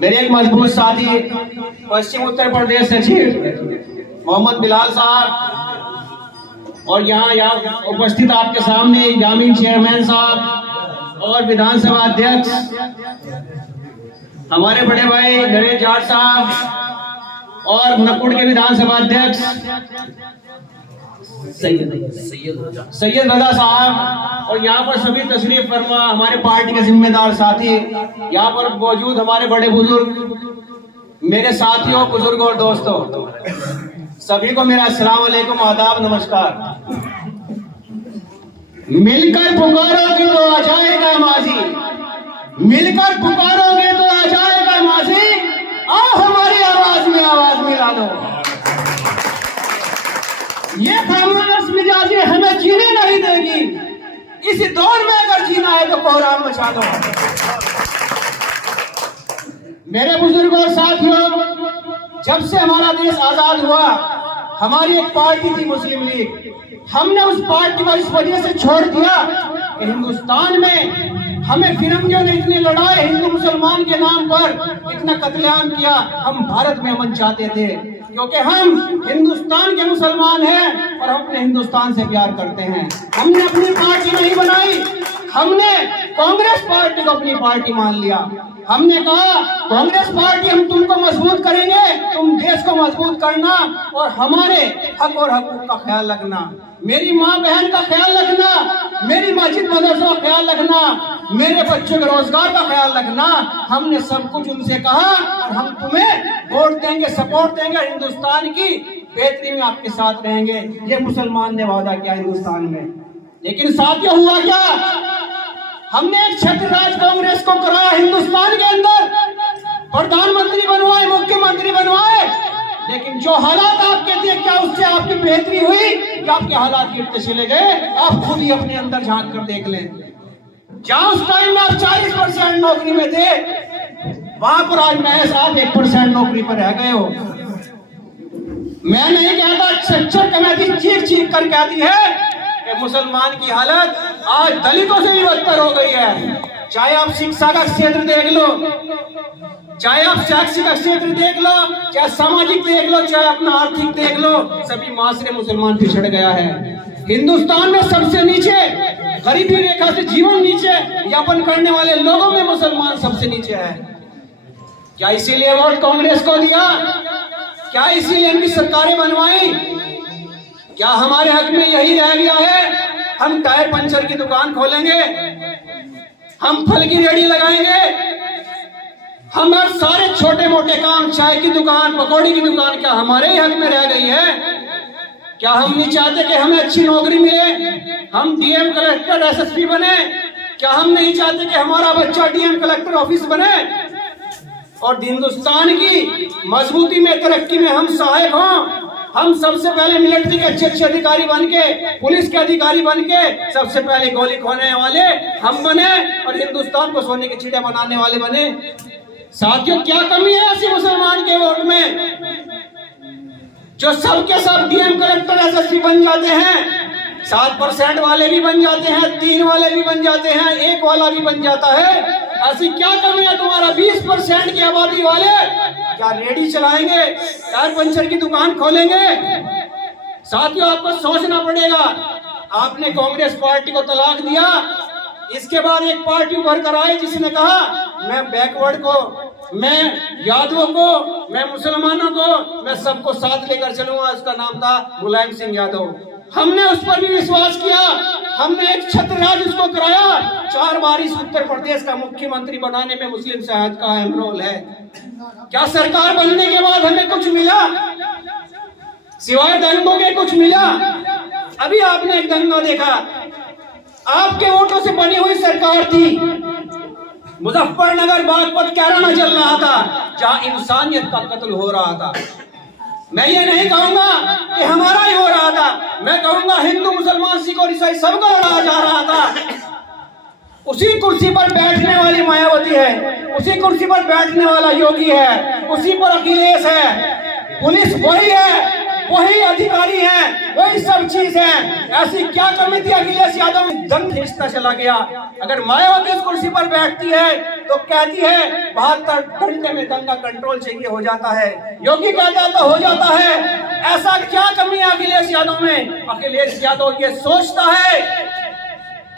मेरे एक मजबूत साथी पश्चिम उत्तर प्रदेश सचिव मोहम्मद बिलाल साहब और यहाँ उपस्थित आपके सामने ग्रामीण चेयरमैन साहब और विधानसभा अध्यक्ष हमारे बड़े भाई नरेश जाट साहब और नकुड़ के विधानसभा अध्यक्ष सैयद रजा साहब और यहाँ पर सभी तशरीफ फरमा हमारे पार्टी के जिम्मेदार साथी, यहाँ पर मौजूद हमारे बड़े बुजुर्ग, मेरे साथियों, बुजुर्गों और दोस्तों, सभी को मेरा अस्सलाम वालेकुम, आदाब, नमस्कार। मिलकर पुकारोगे तो आ जाएगा माजी, मिलकर पुकारोगे तो आ जाएगा माजी, आओ हमारी आवाज में आवाज मिला दो। ये खामोश मिजाजी हमें जीने नहीं देगी, इस दौर में अगर जीना है तो कोहराम मचा दो। मेरे बुजुर्गों और साथियों, जब से हमारा देश आजाद हुआ हमारी एक पार्टी थी मुस्लिम लीग, हमने उस पार्टी को इस वजह से छोड़ दिया कि हिंदुस्तान में हमें फिरंगियों ने इतने लड़ाए, हिंदू मुसलमान के नाम पर इतना कत्लेआम किया। हम भारत में अमन चाहते थे क्योंकि हम हिंदुस्तान के मुसलमान हैं और हम अपने हिंदुस्तान से प्यार करते हैं। हमने अपनी पार्टी नहीं बनाई, हमने कांग्रेस पार्टी को अपनी पार्टी मान लिया। हमने कहा कांग्रेस पार्टी हम तुमको मजबूत करेंगे, तुम देश को मजबूत करना और हमारे हक और हकूक का ख्याल रखना, मेरी माँ बहन का ख्याल रखना, मेरी मस्जिद मदरसों का ख्याल रखना, मेरे बच्चों के रोजगार का ख्याल रखना। हमने सब कुछ उनसे कहा और हम तुम्हें वोट देंगे, सपोर्ट देंगे, हिंदुस्तान की बेहतरी में आपके साथ रहेंगे। ये मुसलमान ने वादा किया हिंदुस्तान में, लेकिन साथियों हुआ क्या? हमने एक छत्रराज कांग्रेस को कराया हिंदुस्तान के अंदर, प्रधानमंत्री बनवाए, मुख्यमंत्री बनवाए, लेकिन जो हालात आपके थे क्या उससे आपकी बेहतरी हुई या आपके हालात गिरते चले गए? आप खुद ही अपने अंदर झांक कर देख लें। जहां उस टाइम में आप 40% नौकरी में थे, वहां पर आज महज आप 1% नौकरी पर रह गए हो। मैं नहीं कहता, सेक्टर कमेटी चीख चीख कर कहती है कि मुसलमान की हालत आज दलितों से भी बदतर हो गई है। चाहे आप शिक्षा का क्षेत्र देख लो, चाहे आप शैक्षिक का क्षेत्र देख लो, चाहे सामाजिक देख लो, चाहे अपना आर्थिक देख लो, सभी माशरे मुसलमान पिछड़ गया है। हिंदुस्तान में सबसे नीचे गरीबी रेखा से जीवन नीचे यापन करने वाले लोगों में मुसलमान सबसे नीचे है। क्या इसीलिए वोट कांग्रेस को दिया? क्या इसीलिए इनकी सरकारें बनवाई? क्या हमारे हक में यही रह गया है? हम टायर पंचर की दुकान खोलेंगे, हम फल की रेहड़ी लगाएंगे, हम हर सारे छोटे मोटे काम, चाय की दुकान, पकौड़ी की दुकान, क्या हमारे ही हक में रह गई है? क्या हम नहीं चाहते कि हमें अच्छी नौकरी मिले, हम डीएम कलेक्टर एसएसपी बने? क्या हम नहीं चाहते कि हमारा बच्चा डीएम कलेक्टर ऑफिस बने और हिंदुस्तान की मजबूती में, तरक्की में हम सहायक हों? हम सबसे पहले मिलिट्री के अच्छे अधिकारी बन के, पुलिस के अधिकारी बन के सबसे पहले गोली खोने वाले हम बने और हिंदुस्तान को सोने की चिड़िया बनाने वाले बने। साथियों, क्या कमी है ऐसी मुसलमान के वोट में जो सबके सब डीएम कलेक्टर एसएसपी बन जाते हैं, 7% वाले भी बन जाते हैं, 3 वाले भी बन जाते हैं, 1 वाला भी बन जाता है? ऐसी क्या कमी है तुम्हारा? 20% की आबादी वाले क्या रेडी चलाएंगे, टायर पंचर की दुकान खोलेंगे? साथियों, आपको सोचना पड़ेगा। आपने कांग्रेस पार्टी को तलाक दिया, इसके बाद एक पार्टी उभर कर आई जिसने कहा मैं बैकवर्ड को, मैं यादवों को, मैं मुसलमानों को, मैं सबको साथ लेकर चलूंगा। उसका नाम था मुलायम सिंह यादव। हमने उस पर भी विश्वास किया, हमने एक छत्रराज उसको कराया। 4 बार इस उत्तर प्रदेश का मुख्यमंत्री बनाने में मुस्लिम समाज का अहम रोल है। क्या सरकार बनने के बाद हमें कुछ मिला? सिवाय दंगों के कुछ मिला? अभी आपने एक दंगा देखा, आपके वोटों से बनी हुई सरकार थी, मुजफ्फरनगर बागपत कैराना चल रहा था, जहां इंसानियत का कत्ल हो रहा था। मैं ये नहीं कहूंगा कि हमारा ही हो रहा था, मैं कहूंगा हिंदू, मुसलमान, सिख और ईसाई सबको लड़ाया जा रहा था। उसी कुर्सी पर बैठने वाली मायावती है, उसी कुर्सी पर बैठने वाला योगी है, उसी पर अखिलेश है, पुलिस वही है, वही अधिकारी हैं, वही सब चीज है। ऐसी क्या कमी थी अखिलेश यादव में दंड खींचता चला गया। अगर मायावती उस कुर्सी पर बैठती है तो कहती है 72 घंटे में दंगा कंट्रोल चाहिए, हो जाता है। योगी कहता है तो हो जाता है। ऐसा क्या कमी है अखिलेश यादव में? अखिलेश यादव ये सोचता है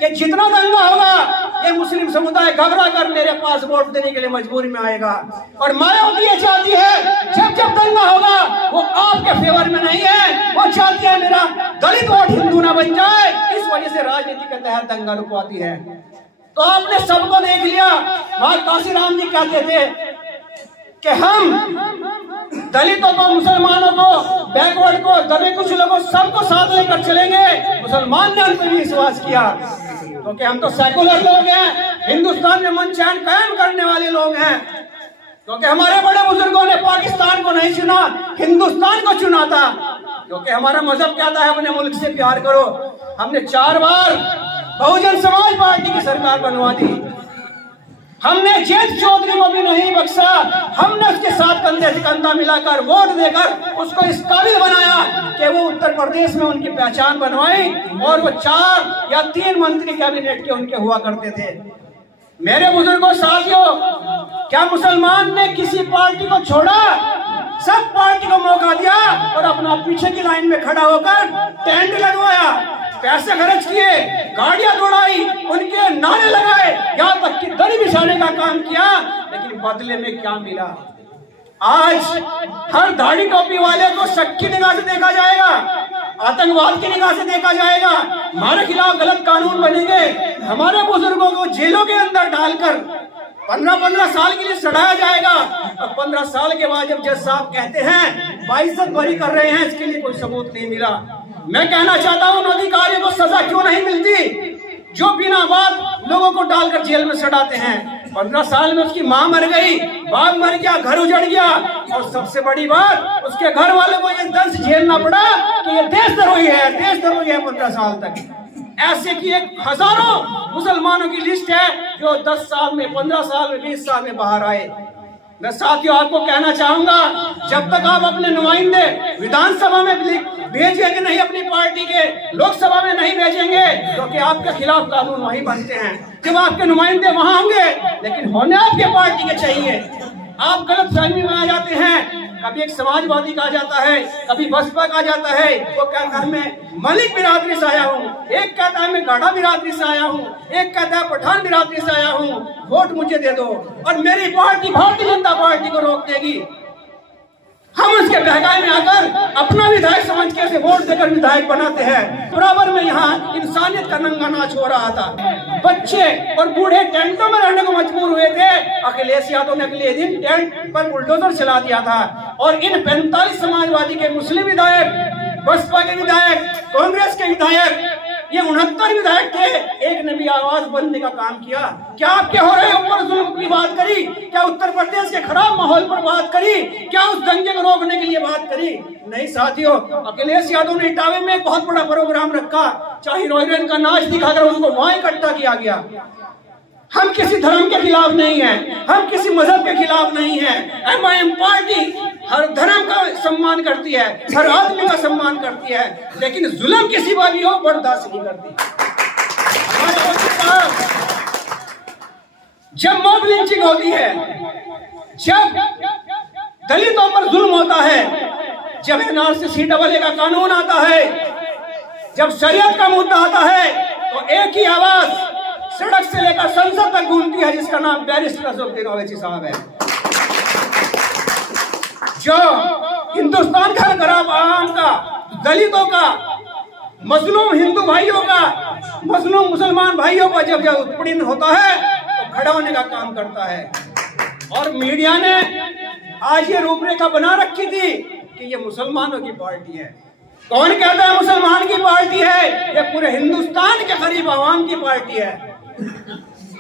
कि जितना दंगा होगा ये मुस्लिम समुदाय घबरा कर मेरे पास वोट देने के लिए मजबूरी में आएगा। और मायावती ये चाहती है जब जब दंगा होगा वो आपके फेवर में नहीं है, वो चाहती है मेरा दलित वोट हिंदू ना बन जाए। इस वजह से राजनीति के तहत दंगा रुकवाती है। तो आपने सबको देख लिया। वहां काशीराम जी कहते थे कि हम दलितों को, मुसलमानों को, बैकवर्ड को, दबे कुछ लोगों सबको साथ लेकर चलेंगे। मुसलमान ने उन पर विश्वास किया क्योंकि हम तो सेकुलर लोग हैं, हिंदुस्तान में मन चैन कायम करने वाले लोग हैं। क्योंकि हमारे बड़े बुजुर्गों ने पाकिस्तान को नहीं चुना, हिंदुस्तान को चुना था। क्योंकि हमारा मजहब कहता है अपने मुल्क से प्यार करो। हमने 4 बार बहुजन समाज पार्टी की सरकार बनवा दी। हमने जैद चौधरी को भी नहीं बख्शा। हमने उसके साथ कंधे से कंधा मिलाकर वोट देकर उसको इस काबिल बनाया कि वो उत्तर प्रदेश में उनकी पहचान बनवाई और वो 4 या 3 मंत्री कैबिनेट के उनके हुआ करते थे। मेरे बुजुर्गों, साथियों, क्या मुसलमान ने किसी पार्टी को छोड़ा? सब पार्टी को मौका दिया और अपना पीछे की लाइन में खड़ा होकर टेंट लगवाया, पैसे खर्च किए, गाड़ियां दौड़ाई, उनके नारे लगाए, यहाँ तक कि दरी बिछाने का काम किया। लेकिन बदले में क्या मिला? आज हर दाढ़ी टोपी वाले को शक की निगाह से देखा जाएगा, आतंकवाद की निगाह से देखा जाएगा। हमारे खिलाफ गलत कानून बनेंगे, हमारे बुजुर्गों को जेलों के अंदर डालकर 15-15 साल के लिए सड़ाया जाएगा। और 15 साल के बाद जब जज साहब कहते हैं 22 बरी कर रहे हैं, इसके लिए कोई सबूत नहीं मिला। मैं कहना चाहता हूं उन अधिकारियों को सजा क्यों नहीं मिलती जो बिना बात लोगों को डालकर जेल में सड़ाते हैं। 15 साल में उसकी माँ मर गई, बाप मर गया, घर उजड़ गया और सबसे बड़ी बात उसके घर वालों को ये दर्द झेलना पड़ा कि ये देशद्रोही है, देशद्रोही है 15 साल तक। ऐसे की एक हजारों मुसलमानों की लिस्ट है जो 10 साल में, 15 साल में, 20 साल में बाहर आए। मैं साथियों आपको कहना चाहूंगा, जब तक आप अपने नुमाइंदे विधानसभा में भेजेंगे नहीं, अपनी पार्टी के लोकसभा में नहीं भेजेंगे, क्योंकि आपके खिलाफ कानून वहीं बनते हैं। जब आपके नुमाइंदे वहां होंगे, लेकिन होने आपके पार्टी के चाहिए। आप गलत फहमी में आ जाते हैं, कभी एक समाजवादी कहा जाता है, कभी बसपा कहा जाता है। वो कहता है मैं मलिक बिरादरी से आया हूँ, एक कहता है मैं गाढ़ा बिरादरी से आया हूँ, एक कहता है पठान बिरादरी से आया हूँ, वोट मुझे दे दो और मेरी पार्टी भारतीय जनता पार्टी को रोक देगी। हम उसके बहकावे में आकर अपना विधायक समझ के उसे वोट देकर विधायक बनाते हैं। बराबर में यहाँ इंसानियत का नंगा नाच हो रहा था। बच्चे और बूढ़े टेंटों में रहने को मजबूर हुए थे। अखिलेश यादव ने अगले दिन टेंट पर बुलडोजर चला दिया था और इन 45 समाजवादी के, मुस्लिम विधायक, बसपा के विधायक, कांग्रेस के विधायक, ये 69 विधायक थे, एक ने भी आवाज बनने का काम किया। क्या आपके हो रहे ऊपर जुल्म की बात करी? क्या उत्तर प्रदेश के खराब माहौल पर बात करी? क्या उस दंगे को रोकने के लिए बात करी? नहीं साथियों, अखिलेश यादव ने इटावे में एक बहुत बड़ा प्रोग्राम रखा, चाहे हीरोइन का नाच दिखाकर उनको वहां इकट्ठा किया गया। हम किसी धर्म के खिलाफ नहीं है, हम किसी मजहब के खिलाफ नहीं है। MIM पार्टी हर धर्म का सम्मान करती है, हर आदमी का सम्मान करती है, लेकिन जुल्म किसी पर भी हो बर्दाश्त नहीं करती। जब मॉब लिंचिंग होती है, जब दलितों पर जुल्म होता है, जब NRC-CAA का कानून आता है, जब शरीयत का मुद्दा आता है, तो एक ही आवाज सड़क से लेकर संसद तक गूंजती है, जिसका नाम बैरिस्टर असदुद्दीन ओवैसी साहब है। जो हिंदुस्तान का गरीब आवाम का, दलितों का, मजलूम हिंदू भाइयों का, मजलूम मुसलमान भाइयों का जब जब उत्पीड़न होता है तो खड़ा होने का काम करता है। और मीडिया ने आज ये रूपरेखा बना रखी थी कि ये मुसलमानों की पार्टी है। कौन कहता है मुसलमान की पार्टी है? ये पूरे हिंदुस्तान के गरीब आवाम की पार्टी है।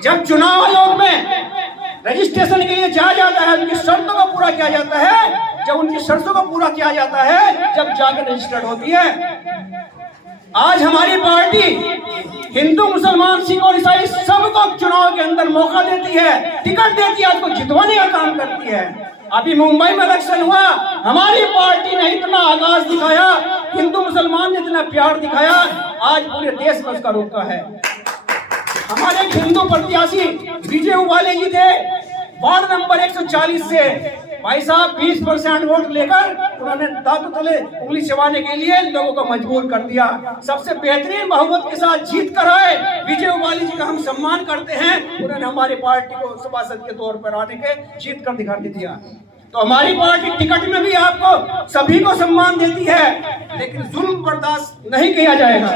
जब चुनाव आयोग में रजिस्ट्रेशन के लिए जाया जाता है, उनकी शर्तों को पूरा किया जाता है, जब उनकी शर्तों को पूरा किया जाता है, जब जाकर रजिस्टर्ड होती है। आज हमारी पार्टी हिंदू, मुसलमान, सिख और ईसाई सबको चुनाव के अंदर मौका देती है, टिकट देती है, उसको जितवाने का काम करती है। अभी मुंबई में इलेक्शन हुआ, हमारी पार्टी ने इतना आगाज दिखाया, हिंदू मुसलमान ने इतना प्यार दिखाया, आज पूरे देश में उसका रोका है। हमारे हिंदू प्रत्याशी विजय उबाले जी थे, वार्ड नंबर 140 से भाई साहब 20% वोट लेकर उन्होंने दांतों तले उंगली चबाने के लिए लोगों को मजबूर कर दिया। सबसे बेहतरीन बहुमत के साथ जीत कर आए विजय उबाली जी का हम सम्मान करते हैं। उन्होंने हमारी पार्टी को सभासद के तौर पर आने के जीत कर दिखा दिया। तो हमारी पार्टी टिकट में भी आपको सभी को सम्मान देती है, लेकिन जुल्म बर्दाश्त नहीं किया जाएगा।